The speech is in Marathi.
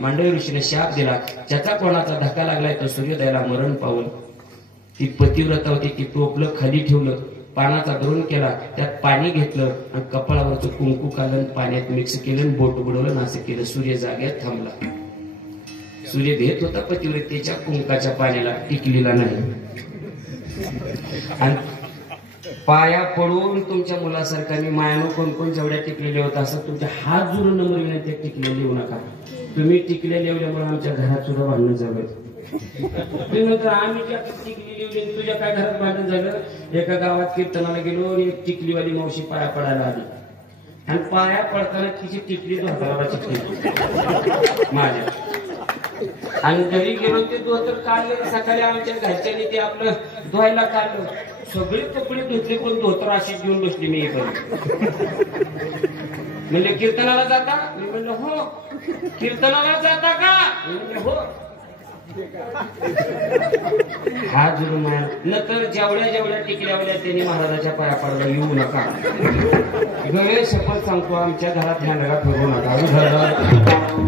मांडवी ऋषीने शाप दिला, ज्याचा कोणाचा धक्का लागलाय तो सूर्योदयाला मरण पावल. ती पतिव्रता होती की टोपलं खाली ठेवलं, पानाचा द्रोण केला, त्यात पाणी घेतलं आणि कपाळावरचं कुंकू काढलं, पाण्यात मिक्स केलं, बोट बुडवलं, नाशिक केलं. सूर्य जाग्यात थांबला. सूर्य भेट होता पतिव्रतेच्या कुंकाच्या पाण्याला, टिकलीला नाही. आणि पाया पडून तुमच्या मुलासारखा मी मायानो कोण कोण जेवढ्या टिकलेले होता असं तुमच्या हात जोडून नंबर विनंती, टिकलेले येऊ नका. तुम्ही टिकलेले एवढ्यामुळे आमच्या घरात सुद्धा भांडण झालं. तुम्ही नंतर आम्ही ज्या टिकलेली एवढी तुझ्या काय घरात भांडण झालं. एका गावात कीर्तनाला गेलो आणि एक टिकलीवाली मावशी पाया पडायला आली आणि पाया पडताना तिची टिकली धोतराला चिकली माझ्या. आणि घरी गेलो ते धोतर काढले. सकाळी आमच्या घरच्यांनी ते आपलं धुवायला काढलं. सगळे कपडे धुतले पण धोतर अशी घेऊन बसली मी. म्हणजे कीर्तनाला जाता? मी म्हणलं हो. कीर्तनाला जाता का? म्हणजे हो. हा जुलूम आहे. नंतर जेवढ्या जेवढ्या टिकल्यावल्या त्यांनी महाराजाच्या पाया पडायला येऊ नका. गणेश शपथ सांगतो, आमच्या घरात ह्या नका फिरू नका.